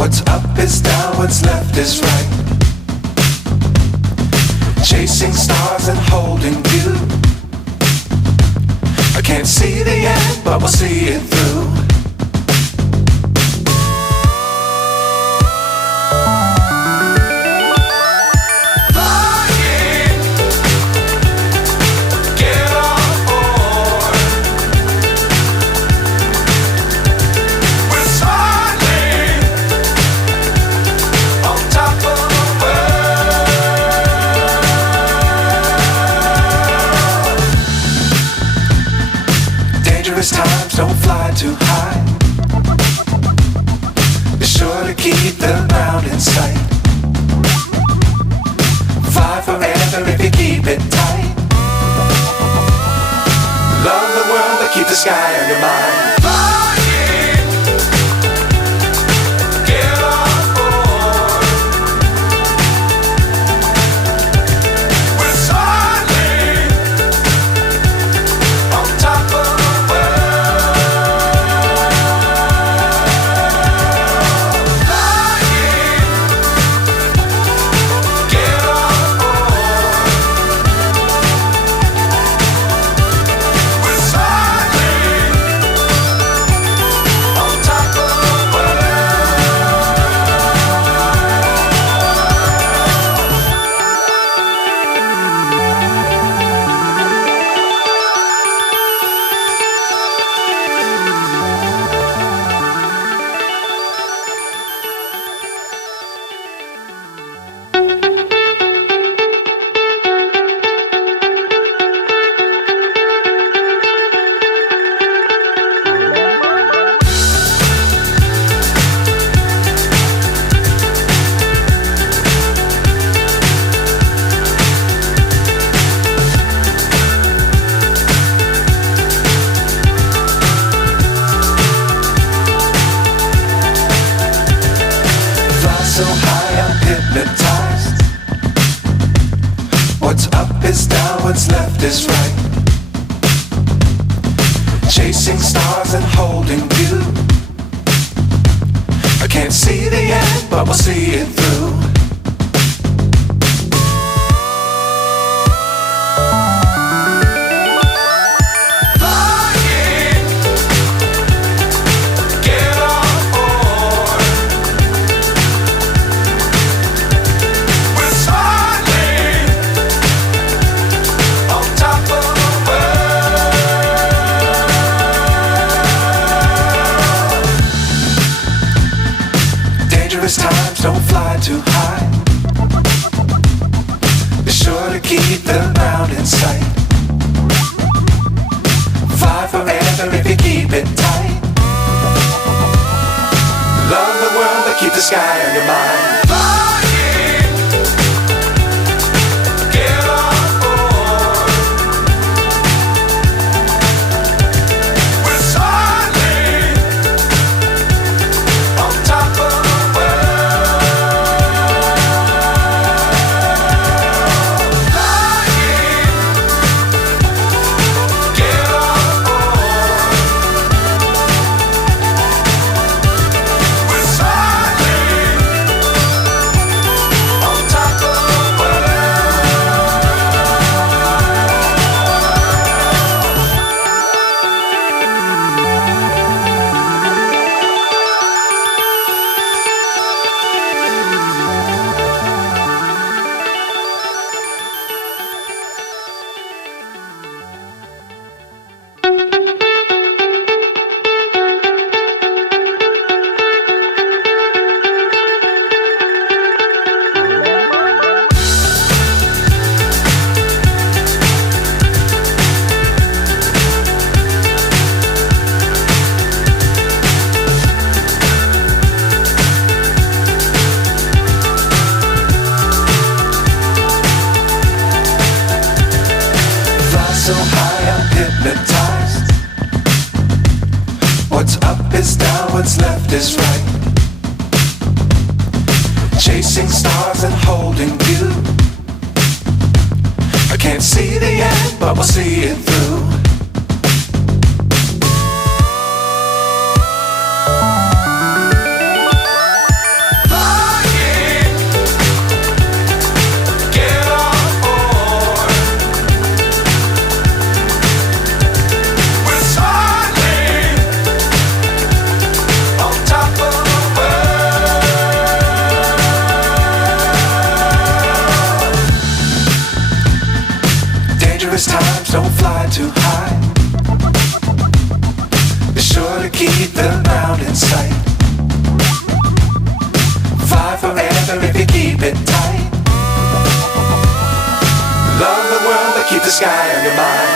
What's up is down, what's left is right. Chasing stars and holding you. I can't see the end, but we'll see it through. Times don't fly too high. Be sure to keep the ground in sight. Fly forever if you keep it tight. Love the world but keep the sky on your mind. So high I'm hypnotized. What's up is down, what's left is right. Chasing stars and holding you. I can't see the end, but we'll see it through. Times don't fly too high. Be sure to keep the ground in sight. Fly forever if you keep it tight. Love the world but keep the sky on your mind. So high I'm hypnotized. What's up is down, what's left is right. Chasing stars and holding you. I can't see the end, but we'll see it through. don't fly too high. Be sure to keep the ground in sight. Fly forever if you keep it tight. Love the world but keep the sky on your mind.